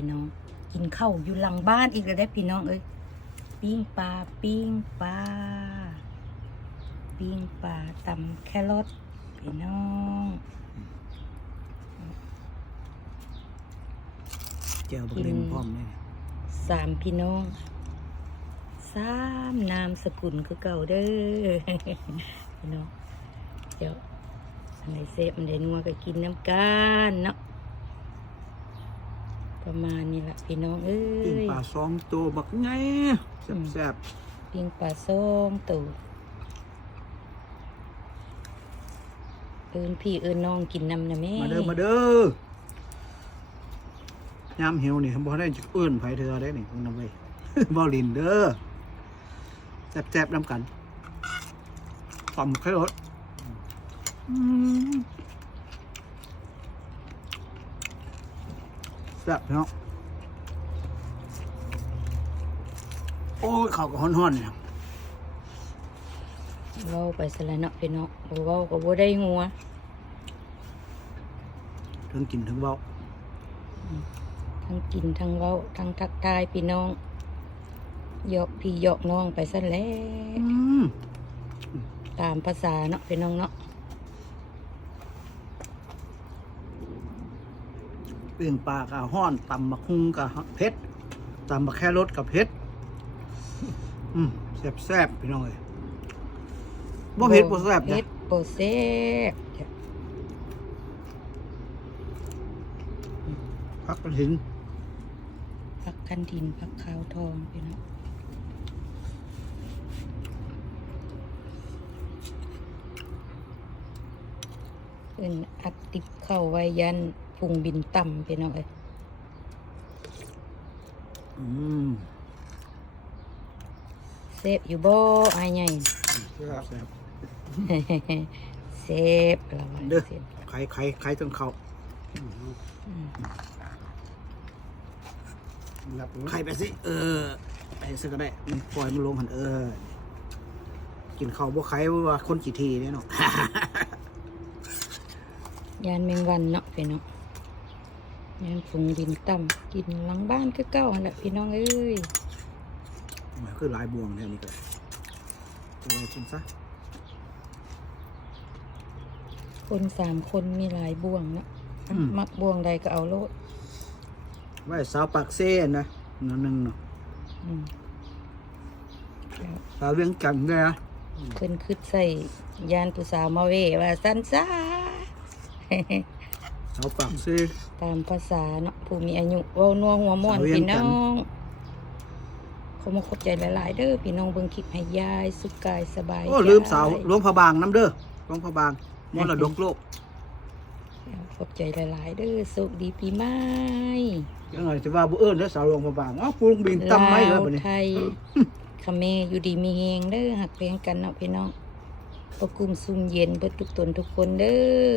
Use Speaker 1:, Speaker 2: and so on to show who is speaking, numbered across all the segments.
Speaker 1: พี่น้อง กินข้าวอยู่หลังบ้านอีกแล้วได้อพี่น้องเอ้ยปิ้งปลาปิ้งปลาปิ้งปลาตำแครอทพี่น้อง
Speaker 2: เจอบักเล่นพร้อมเลย
Speaker 1: สามพี่น้องสามนามสกุลคือเก่าเด้อพี่น้องเดี๋ยวอันไหนเซฟอันไหนนัวก็กินน้ำกันเนาะ ประมาณนี้ละพี่น้องเอ้
Speaker 2: ปิ้ง
Speaker 1: ย
Speaker 2: ปลาสองตัวบักไง
Speaker 1: อืม
Speaker 2: แซ่บ
Speaker 1: ปิ้งปลาส้มตูเอินพี่เอินน้องกินน้ำนะแม่
Speaker 2: ๆมาเด้อมาเด้อยามหิวนี่บ่ได้จะเอื้นไผเธอได้นี่คุณน้ำเว้ย บ่ลินเด้อแซ่บๆน้ำกันต่ำแค่รถอืม แซ่บเนาะโอ้ยข้าวก็ฮ้อนๆเนี่ย
Speaker 1: เว้าไปสละเนาะพี่น้องบ่เว้าก็บ่ได้งัว
Speaker 2: ทั้งกินทั้งเว้า
Speaker 1: ทั้งกินทั้งเว้าทั้งทักทายพี่น้องยอกพี่ยอกน้องไปซะแล้ว
Speaker 2: อืม
Speaker 1: ตามภาษาเนาะพี่น้องเนาะ
Speaker 2: ปลี่ยงปลากับห้อนตำบักฮุงกับเผ็ดตำบักแครถกับเผ็ดอืมแซ่บแซ่บพี่น้องเอ้ยบ่เผ็ดบ่แซ่บ
Speaker 1: เผ็
Speaker 2: นะ
Speaker 1: ดบ่แซ่บ
Speaker 2: พักกระถิน
Speaker 1: ผักคันดินผักขาวทองพี่น้องเป็นอัดติบเข้าไว้ยัน พุงบินต่ำพี่น้องเอ้ย
Speaker 2: อืม
Speaker 1: เซฟอยู่บ่อายใหญ่
Speaker 2: แซ่บแซ่บ
Speaker 1: เซฟละว่า
Speaker 2: เด้อ
Speaker 1: เซฟ
Speaker 2: ไข่ไข่ไข่ต้องเข้า
Speaker 1: อืม
Speaker 2: ไข่ไปสิ เออไปสิก็ได้มันปล่อยมันลงหันเออ กินข้าวบ่ไข่ว่าคนกี่ทีเนี่ยเนาะ
Speaker 1: ยานแมงวันเนาะพี่น้อง ยานพุงบินต่ำกินหลังบ้านคือเก้าหั่นแหละพี่น้องเอ้ย
Speaker 2: มันคือหลายบวงเนี่ยนี่ก็จะไว้ชิมซะ
Speaker 1: คนสามคนมีหลายบ่วงเนาะ
Speaker 2: อืม
Speaker 1: มักบ่วงใดก็เอาโลด
Speaker 2: ไว้สาวปากเซ่นะนั่นนึงเนาะ
Speaker 1: อืมแล้ว
Speaker 2: สาวเวียงจันทน์เนี่ยนะ
Speaker 1: เพิ่นคืดใส่ยานผู้สาวมาเวว่าสันซา
Speaker 2: สาวปากเซ่
Speaker 1: ตามภาษาเนาะผู้มีอายุเว้านัวหัวม่วน
Speaker 2: สาวเวียง
Speaker 1: พี่
Speaker 2: จั
Speaker 1: น้
Speaker 2: น
Speaker 1: อ
Speaker 2: ทน์
Speaker 1: งขอมาขอบใจหลาย ๆ เด้อพี่น้องเบิ่งคลิปให้ยายสุขกายสบาย
Speaker 2: โอ้
Speaker 1: ใจ
Speaker 2: ลืมสาวหลวงพระบางน้ำเด้อหลวงพระบางมรดกโลก
Speaker 1: ขอบใจหลาย ๆ เด้อสุขดีปีใหม่
Speaker 2: ยังไงจะว่าบุเอิญแล้วสาวหลวงพระบางอ้าวปูลงบินตั้มไม้เลย
Speaker 1: ลาว
Speaker 2: บัดนี้
Speaker 1: ไทยเขมรอยู่ดีมีเฮงเด้อหักเพลงกันเนาะพี่น้องประกุมซุ่มเย็นเบิดทุกตนทุกคนเด้อ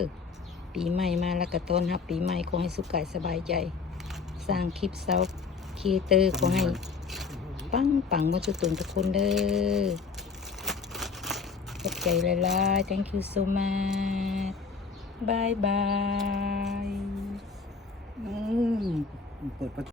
Speaker 1: ปีใหม่มาแล้วก็ต้อนรับปีใหม่ขอให้สุขกายสบายใจ สร้างคลิปเซาครีเอเตอร์ขอให้ ปังปังหมดทุดตุนทุกคนเด้อขอบใจหลายๆ thank you so much bye bye
Speaker 2: อืมเปิดประ